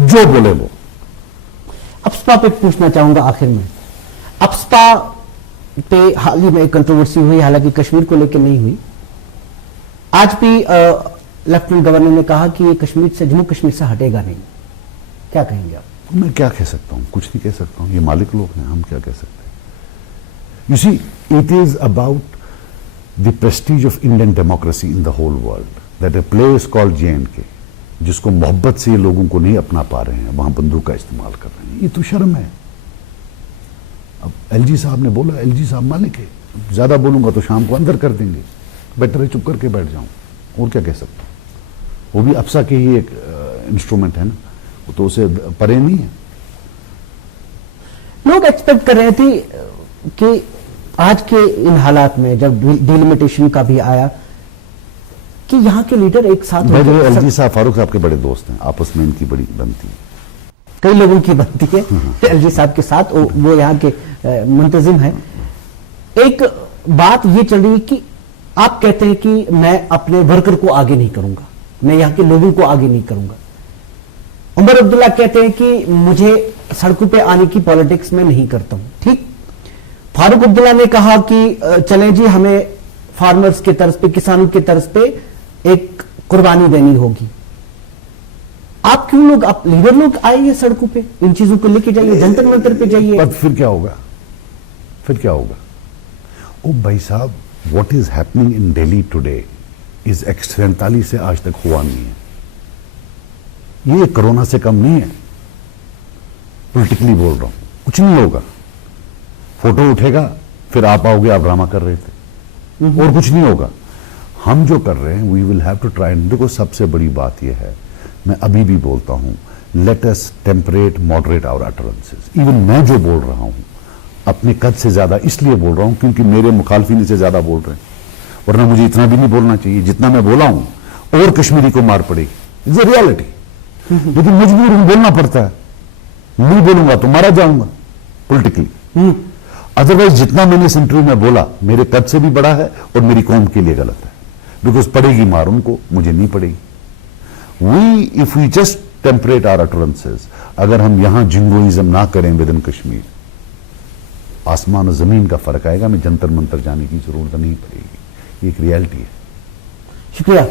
जो बोले वो। अपस्पा पे पूछना चाहूंगा आखिर में। अपस्पा पे हाल ही में एक कंट्रोवर्सी हुई, हालांकि कश्मीर को लेकर नहीं हुई। आज भी लेफ्टिनेंट गवर्नर ने कहा कि ये कश्मीर से, जम्मू कश्मीर से हटेगा नहीं। क्या कहेंगे आप? मैं क्या कह सकता हूं, कुछ नहीं कह सकता हूं। ये मालिक लोग हैं, हम क्या कह सकते हैं। You see, it is about the prestige of Indian democracy in the whole world, that a place called JNK, जिसको मोहब्बत से ये लोगों को नहीं अपना पा रहे हैं, वहां बंदूक का इस्तेमाल कर रहे हैं। ये तो शर्म है। अब LG साहब ने बोला, LG साहब मालिक है, ज्यादा बोलूंगा तो शाम को अंदर कर देंगे, बेटर है चुप करके बैठ जाऊं। और क्या कह सकता हूं। वो भी अफसा के ही एक इंस्ट्रूमेंट है ना, वो तो उसे परे नहीं है। लोग एक्सपेक्ट कर रहे थे कि आज के इन हालात में जब डिलिमिटेशन का भी आया कि यहां के लीडर एक साथ होकर- LG साहब फारूक साहब के बड़े दोस्त हैं, आपस में इनकी बड़ी बनती है। कई लोगों की बनती है LG साहब के साथ, वो यहाँ के मुंतजिम है। एक बात ये चल रही है कि आप कहते हैं कि मैं अपने वर्कर को आगे नहीं करूंगा, मैं यहाँ के लोगों को आगे नहीं करूंगा। उमर अब्दुल्ला कहते हैं कि मुझे सड़कों पे आने की पॉलिटिक्स में नहीं करता हूं। ठीक, फारूक अब्दुल्ला ने कहा कि चलें जी, हमें फार्मर्स के तर्ज पे, किसानों के तर्ज पे एक कुर्बानी देनी होगी। आप क्यों लोग, आप लीडर लोग आइए सड़कों पे, इन चीजों को लेके जाइए, जंतर मंतर पे जाइए। पर फिर क्या होगा, फिर क्या होगा? ओ भाई साहब, what is happening in Delhi today is 47 से आज तक हुआ नहीं है। ये कोरोना से कम नहीं है। पॉलिटिकली बोल रहा हूं, कुछ नहीं होगा। फोटो उठेगा, फिर आप आओगे, आप ड्रामा कर रहे थे, और कुछ नहीं होगा। हम जो कर रहे हैं, we will have to try. देखो, सबसे बड़ी बात यह है, मैं अभी भी बोलता हूं, let us temperate moderate our utterances. Even मैं जो बोल रहा हूं, अपने कद से ज्यादा इसलिए बोल रहा हूं क्योंकि मेरे मुखालफिन से ज्यादा बोल रहे हैं, वरना मुझे इतना भी नहीं बोलना चाहिए जितना मैं बोला हूं। और कश्मीरी को मार पड़ेगी, इज रियलिटी। लेकिन मजबूर हूं, बोलना पड़ता है। नहीं बोलूंगा तो मारा जाऊंगा पॉलिटिकली। अदरवाइज जितना मैंने इस इंटरव्यू में बोला, मेरे कद से भी बड़ा है और मेरी कौम के लिए गलत है। बिकॉज पड़ेगी मार उनको, मुझे नहीं पड़ेगी। If we just temperate our utterances, अगर हम यहां जिंगोइज्म ना करें विद इन कश्मीर, आसमान और जमीन का फर्क आएगा। मैं जंतर मंतर जाने की जरूरत नहीं पड़ेगी। ये एक रियलिटी है। शुक्रिया।